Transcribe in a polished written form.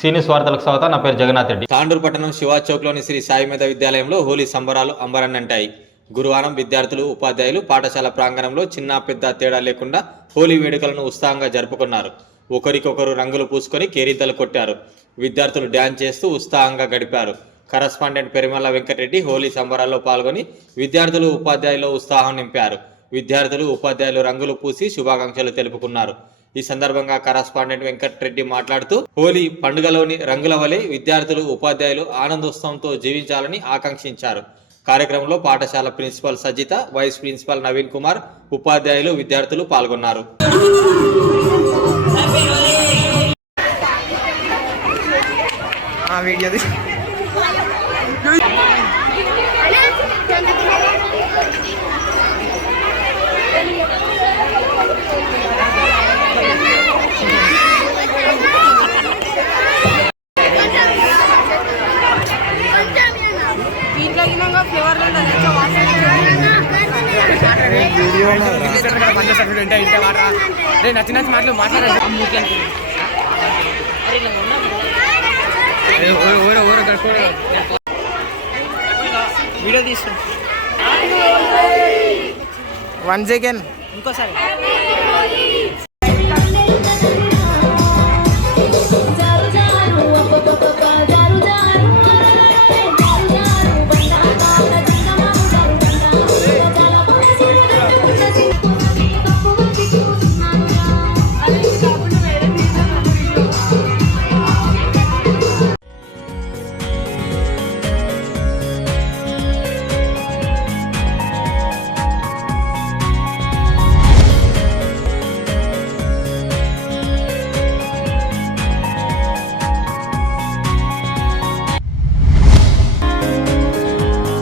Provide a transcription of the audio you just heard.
సీనియస్ వార్తలకు స్వాగతం. నా పేరు జగన్నాథ్ రెడ్డి. తాండూరు పట్టణం శివాజ్ చౌక్లోని శ్రీ సాయిమేధ విద్యాలయంలో హోలీ సంబరాలు అంబరన్నంటాయి. గురువారం విద్యార్థులు, ఉపాధ్యాయులు పాఠశాల ప్రాంగణంలో చిన్న పెద్ద తేడా లేకుండా హోలీ వేడుకలను ఉత్సాహంగా జరుపుకున్నారు. ఒకరికొకరు రంగులు పూసుకొని కేరింతలు కొట్టారు. విద్యార్థులు డ్యాన్స్ చేస్తూ ఉత్సాహంగా గడిపారు. కరస్పాండెంట్ పెరిమల్ల వెంకటరెడ్డి హోలీ సంబరాల్లో పాల్గొని విద్యార్థులు, ఉపాధ్యాయులు ఉత్సాహం నింపారు. విద్యార్థులు, ఉపాధ్యాయులు రంగులు పూసి శుభాకాంక్షలు తెలుపుకున్నారు. ఈ సందర్భంగా కరస్పాండెంట్ వెంకటరెడ్డి మాట్లాడుతూ హోలీ పండుగలోని రంగుల వలె విద్యార్థులు, ఉపాధ్యాయులు ఆనందోత్సవంతో జీవించాలని ఆకాంక్షించారు. కార్యక్రమంలో పాఠశాల principal Sajitha, vice principal Naveen Kumar, ఉపాధ్యాయులు, విద్యార్థులు పాల్గొన్నారు. నచ్చిన మాటలు మాట్లాడారు. వీడియో తీసు 1 సెకండ్ ఇంకోసారి.